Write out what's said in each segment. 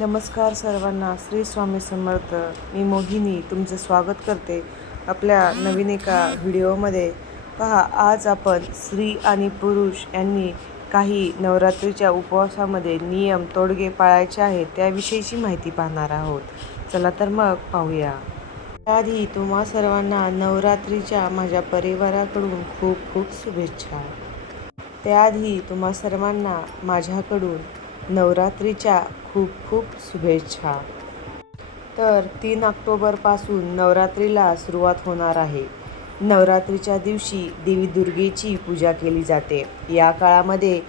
नमस्कार सर्वांना. श्री स्वामी समर्थ. मी मोहिनी तुमचं स्वागत करते आपल्या नवीन एका व्हिडिओमध्ये. पहा आज आपण स्त्री आणि पुरुष यांनी काही नवरात्रीच्या उपवासामध्ये नियम तोडगे पाळायचे आहेत त्याविषयीची माहिती पाहणार आहोत. चला तर मग पाहूया. त्याआधी तुम्हा सर्वांना नवरात्रीच्या माझ्या परिवाराकडून खूप खूप शुभेच्छा. त्याआधी तुम्हा सर्वांना माझ्याकडून नवरात्रीच्या खूप खूप शुभेच्छा. तर तीन ऑक्टोबरपासून नवरात्रीला सुरुवात होणार आहे. नवरात्रीच्या दिवशी देवी दुर्गेची पूजा केली जाते. या काळामध्ये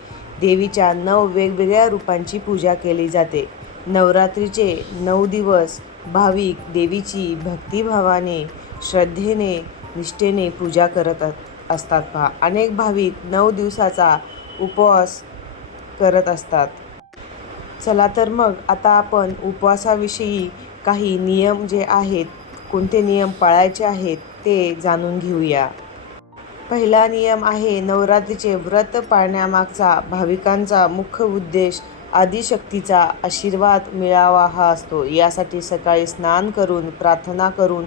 देवीच्या नऊ वेगवेगळ्या रूपांची पूजा केली जाते. नवरात्रीचे नऊ दिवस भाविक देवीची भक्तिभावाने श्रद्धेने निष्ठेने पूजा करत असतात पहा. अनेक भाविक नऊ दिवसाचा उपवास करत असतात. चला तर मग आता आपण उपवासाविषयी काही नियम जे आहेत कोणते नियम पाळायचे आहेत ते जाणून घेऊया. पहिला नियम आहे नवरात्रीचे व्रत पाळण्यामागचा भाविकांचा मुख्य उद्देश आदिशक्तीचा आशीर्वाद मिळावा हा असतो. यासाठी सकाळी स्नान करून प्रार्थना करून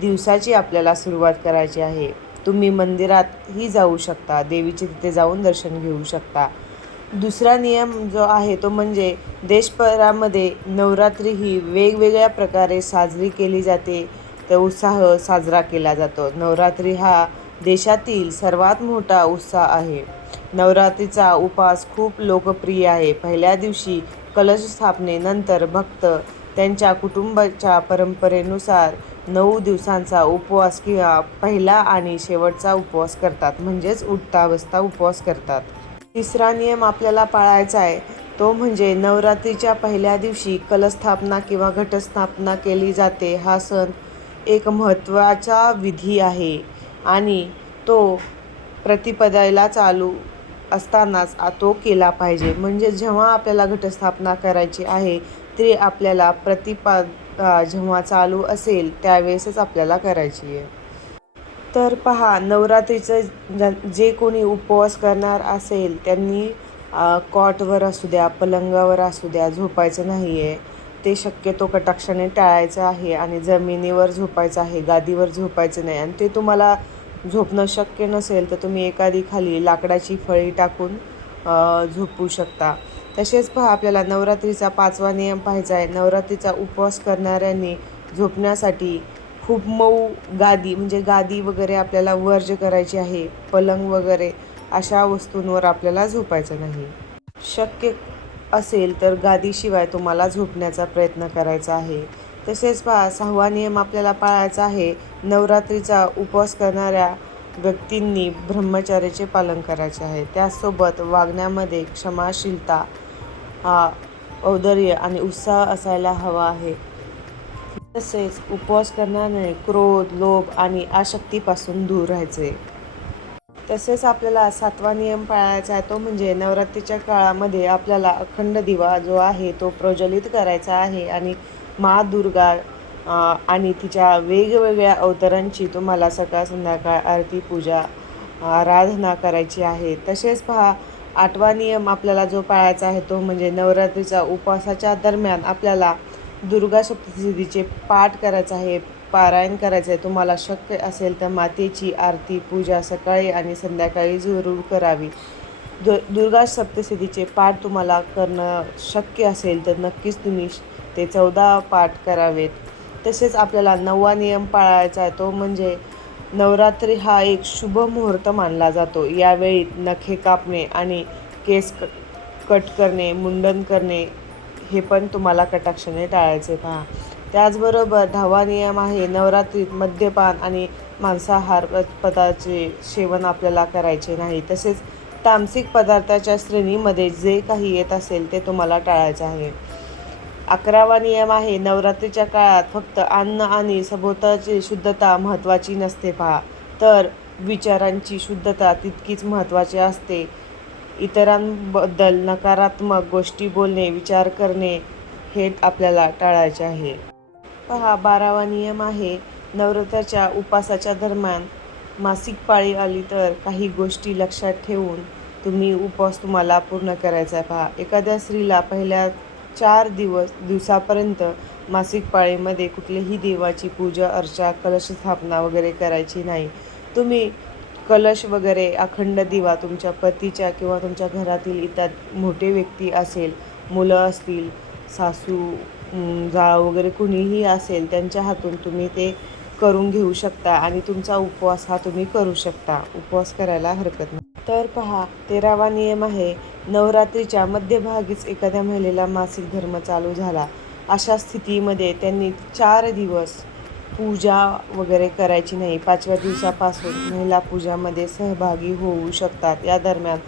दिवसाची आपल्याला सुरुवात करायची आहे. तुम्ही मंदिरातही जाऊ शकता देवीचे तिथे जाऊन दर्शन घेऊ शकता. दुसरा नियम जो आहे तो म्हणजे देशभरामध्ये नवरात्री ही वेगवेगळ्या प्रकारे साजरी केली जाते. तर उत्साह साजरा केला जातो. नवरात्री हा देशातील सर्वात मोठा उत्साह आहे. नवरात्रीचा उपास खूप लोकप्रिय आहे. पहिल्या दिवशी कलश स्थापनेनंतर भक्त त्यांच्या कुटुंबाच्या परंपरेनुसार नऊ दिवसांचा उपवास किंवा पहिला आणि शेवटचा उपवास करतात. म्हणजेच उठता बसता उपवास करतात. तिसरा नियम आपल्याला पाळायचा आहे. तो म्हणजे नवरात्रीच्या पहिल्या दिवशी कलस्थापना किंवा घटस्थापना केली जाते. हा सण एक महत्त्वाचा विधी आहे आणि तो प्रतिपदायला चालू असतानाच तो केला पाहिजे. म्हणजे जेव्हा आपल्याला घटस्थापना करायची आहे ते आपल्याला प्रतिपद जेव्हा चालू असेल त्यावेळेसच आपल्याला करायची आहे. तर पहा नवरात्रीचं ज- जे कोणी उपवास करणार असेल त्यांनी कॉटवर असू द्या पलंगावर असू द्या झोपायचं नाही आहे ते शक्यतो कटाक्षाने टाळायचं आहे आणि जमिनीवर झोपायचं आहे गादीवर झोपायचं नाही. आणि ते तुम्हाला झोपणं शक्य नसेल तर तुम्ही एखादी खाली लाकडाची फळी टाकून झोपू शकता. तसेच पहा आपल्याला नवरात्रीचा पाचवा नियम पाहायचा आहे. नवरात्रीचा उपवास करणाऱ्यांनी झोपण्यासाठी खूप मऊ गादी म्हणजे गादी वगैरे आपल्याला वर्ज करायची आहे पलंग वगैरे अशा वस्तूंवर आपल्याला झोपायचं नाही. शक्य असेल तर गादीशिवाय तुम्हाला झोपण्याचा प्रयत्न करायचा आहे. तसेच पहा सहावा नियम आपल्याला पाळायचा आहे नवरात्रीचा उपवास करणाऱ्या व्यक्तींनी ब्रह्मचार्याचे पालन करायचे आहे. त्याचसोबत वागण्यामध्ये क्षमाशीलता हा औदर्य आणि उत्साह असायला हवा आहे. तसेच उपवास करण्याने क्रोध लोभ आणि आशक्तीपासून दूर राहायचे. तसेच आपल्याला सातवा नियम पाळायचा आहे तो म्हणजे नवरात्रीच्या काळामध्ये आपल्याला अखंड दिवा जो आहे तो प्रज्वलित करायचा आहे आणि मा दुर्गा आणि तिच्या वेगवेगळ्या अवतरांची तुम्हाला सकाळ संध्याकाळ आरती पूजा आराधना करायची आहे. तसेच पहा आठवा नियम आपल्याला जो पाळायचा आहे तो म्हणजे नवरात्रीचा उपवासाच्या दरम्यान आपल्याला दुर्गा सप्तशतीचे पाठ करायचं आहे पारायण करायचं आहे तुम्हाला शक्य असेल तर मातेची आरती पूजा सकाळी आणि संध्याकाळी जरूर करावी. दु दुर्गा सप्तशतीचे पाठ तुम्हाला करणं शक्य असेल तर नक्कीच तुम्ही ते चौदा पाठ करावेत. तसेच आपल्याला नववा नियम पाळायचा आहे तो म्हणजे नवरात्री हा एक शुभ मुहूर्त मानला जातो. यावेळी नखे कापणे आणि केस क कट करणे मुंडन करणे हे पण तुम्हाला कटाक्षाने टाळायचे. पहा त्याचबरोबर दहावा नियम आहे नवरात्रीत मद्यपान आणि मांसाहार प- पदार्थाचे सेवन आपल्याला करायचे नाही. तसेच तामसिक पदार्थाच्या श्रेणीमध्ये जे काही येत असेल ते तुम्हाला टाळायचे आहे. अकरावा नियम आहे नवरात्रीच्या काळात फक्त अन्न आणि सभोवताची शुद्धता महत्त्वाची नसते पहा. तर विचारांची शुद्धता तितकीच महत्त्वाची असते. इतरांबद्दल नकारात्मक गोष्टी बोलणे विचार करणे हे आपल्याला टाळायचे आहे. पहा बारावा नियम आहे नवरात्राच्या उपासाच्या दरम्यान मासिक पाळी आली तर काही गोष्टी लक्षात ठेवून तुम्ही उपवास तुम्हाला पूर्ण करायचा आहे पहा. एखाद्या स्त्रीला पहिल्या चार दिवस दिवसापर्यंत मासिक पाळीमध्ये कुठल्याही देवाची पूजा अर्चा कलश स्थापना वगैरे करायची नाही. तुम्ही कलश वगैरे अखंड दिवा तुमच्या पतीच्या किंवा तुमच्या घरातील इतर मोठे व्यक्ती असेल मुलं असतील सासू जाळ वगैरे कुणीही असेल त्यांच्या हातून तुम्ही ते करून घेऊ शकता आणि तुमचा उपवास हा तुम्ही करू शकता. उपवास करायला हरकत नाही. तर पहा तेरावा नियम आहे नवरात्रीच्या मध्यभागीच एखाद्या महिलेला मासिक धर्म चालू झाला. अशा स्थितीमध्ये त्यांनी चार दिवस पूजा वगैरे करायची नाही. पाचव्या दिवसापासून महिला पूजामध्ये सहभागी होऊ शकतात. या दरम्यान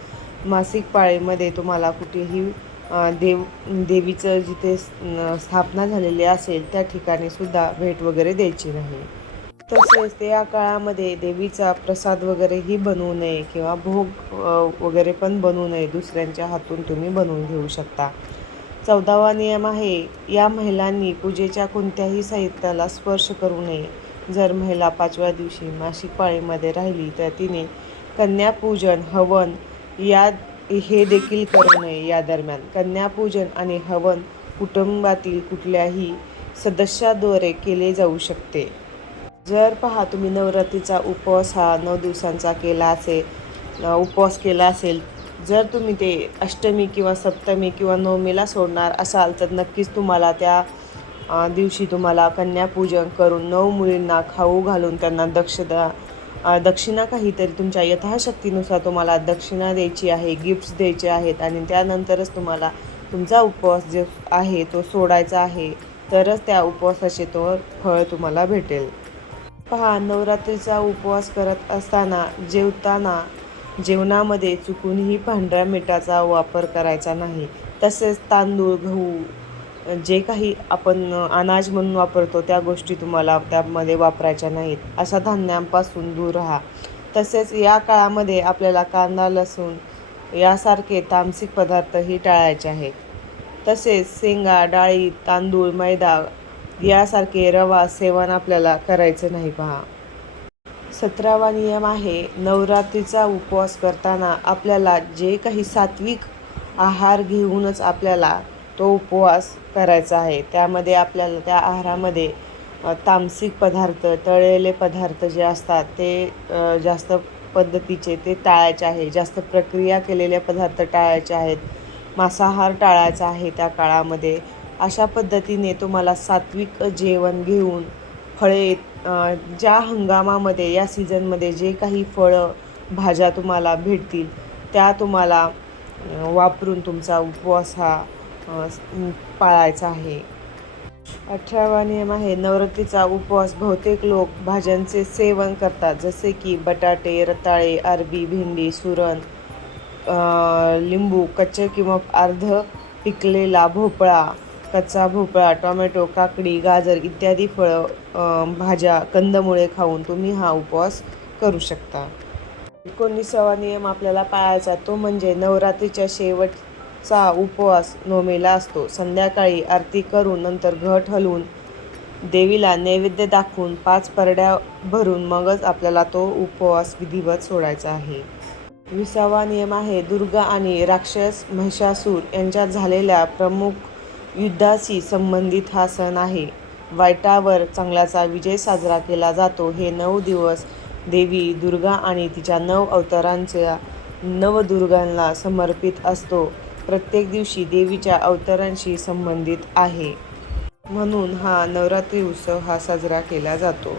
मासिक पाळीमध्ये तुम्हाला कुठेही देव देवीचं जिथे स्थापना झालेली असेल त्या ठिकाणी सुद्धा भेट वगैरे द्यायची नाही. तसेच ते या काळामध्ये देवीचा प्रसाद वगैरेही बनवू नये किंवा भोग वगैरे पण बनवू नये. दुसऱ्यांच्या हातून तुम्ही बनवून घेऊ शकता. चौदावा नियम आहे या महिलांनी पूजेच्या कोणत्याही साहित्याला स्पर्श करू नये. जर महिला पाचव्या दिवशी मासिक पाळीमध्ये राहिली तर तिने कन्यापूजन हवन या हे देखील करू नये. या दरम्यान कन्यापूजन आणि हवन कुटुंबातील कुठल्याही सदस्याद्वारे केले जाऊ शकते. जर पहा तुम्ही नवरात्रीचा उपवास हा नऊ दिवसांचा केला असेल उपवास केला असेल जर तुम्ही ते अष्टमी किंवा सप्तमी किंवा नवमीला सोडणार असाल तर नक्कीच तुम्हाला त्या दिवशी तुम्हाला कन्यापूजन करून नऊ मुलींना खाऊ घालून त्यांना दक्षता दक्षिणा काहीतरी तुमच्या यथाशक्तीनुसार तुम्हाला दक्षिणा द्यायची आहे गिफ्ट्स द्यायचे आहेत आणि त्यानंतरच तुम्हाला तुमचा उपवास जे आहे तो सोडायचा आहे तरच त्या उपवासाचे तो फळ तुम्हाला भेटेल. पहा नवरात्रीचा उपवास करत असताना जेवताना जेवणामध्ये चुकूनही पांढऱ्या मिठाचा वापर करायचा नाही. तसेच तांदूळ गहू जे काही आपण अनाज म्हणून वापरतो त्या गोष्टी तुम्हाला त्यामध्ये वापरायच्या नाहीत अशा धान्यांपासून दूर राहा. तसेच या काळामध्ये आपल्याला कांदा लसूण यासारखे तामसिक पदार्थही टाळायचे आहेत. तसेच शेंगा डाळी तांदूळ मैदा यासारखे रवा सेवन आपल्याला करायचं नाही पहा. सतरावा नियम आहे नवरात्रीचा उपवास करताना आपल्याला जे काही सात्विक आहार घेऊनच आपल्याला तो उपवास करायचा आहे. त्यामध्ये आपल्याला त्या आहारामध्ये तामसिक पदार्थ तळलेले पदार्थ जे असतात ते जास्त पद्धतीचे ते टाळायचे आहे. जास्त प्रक्रिया केलेले पदार्थ टाळायचे आहेत. मांसाहार टाळायचा आहे त्या काळामध्ये. अशा पद्धतीने तुम्हाला सात्विक जेवण घेऊन फळे ज्या हंगामामध्ये या सीझनमध्ये जे काही फळं भाज्या तुम्हाला भेटतील त्या तुम्हाला वापरून तुमचा उपवास हा पाळायचा आहे. अठरावा नियम आहे नवरात्रीचा उपवास बहुतेक लोक भाज्यांचे सेवन करतात. जसे की बटाटे रताळे अरबी भेंडी सुरण लिंबू कच्चे किंवा अर्ध पिकलेला भोपळा कच्चा भोपळा टोमॅटो काकडी गाजर इत्यादी फळं भाज्या कंदमुळे खाऊन तुम्ही हा उपवास करू शकता. एकोणीसावा नियम आपल्याला पाळायचा तो म्हणजे नवरात्रीच्या शेवटचा उपवास नोमेला असतो. संध्याकाळी आरती करून नंतर घट हलवून देवीला नैवेद्य दाखवून पाच परड्या भरून मगच आपल्याला तो उपवास विधिवत सोडायचा आहे. विसावा नियम आहे दुर्गा आणि राक्षस महिषासूर यांच्यात झालेल्या प्रमुख युद्धाशी संबंधित हा सण आहे. वाईटावर चांगल्याचा विजय साजरा केला जातो. हे नऊ दिवस देवी दुर्गा आणि तिच्या नऊ अवतारांच्या नवदुर्गांना समर्पित असतो. प्रत्येक दिवशी देवीच्या अवतारांशी संबंधित आहे. म्हणून हा नवरात्री उत्सव हा साजरा केला जातो.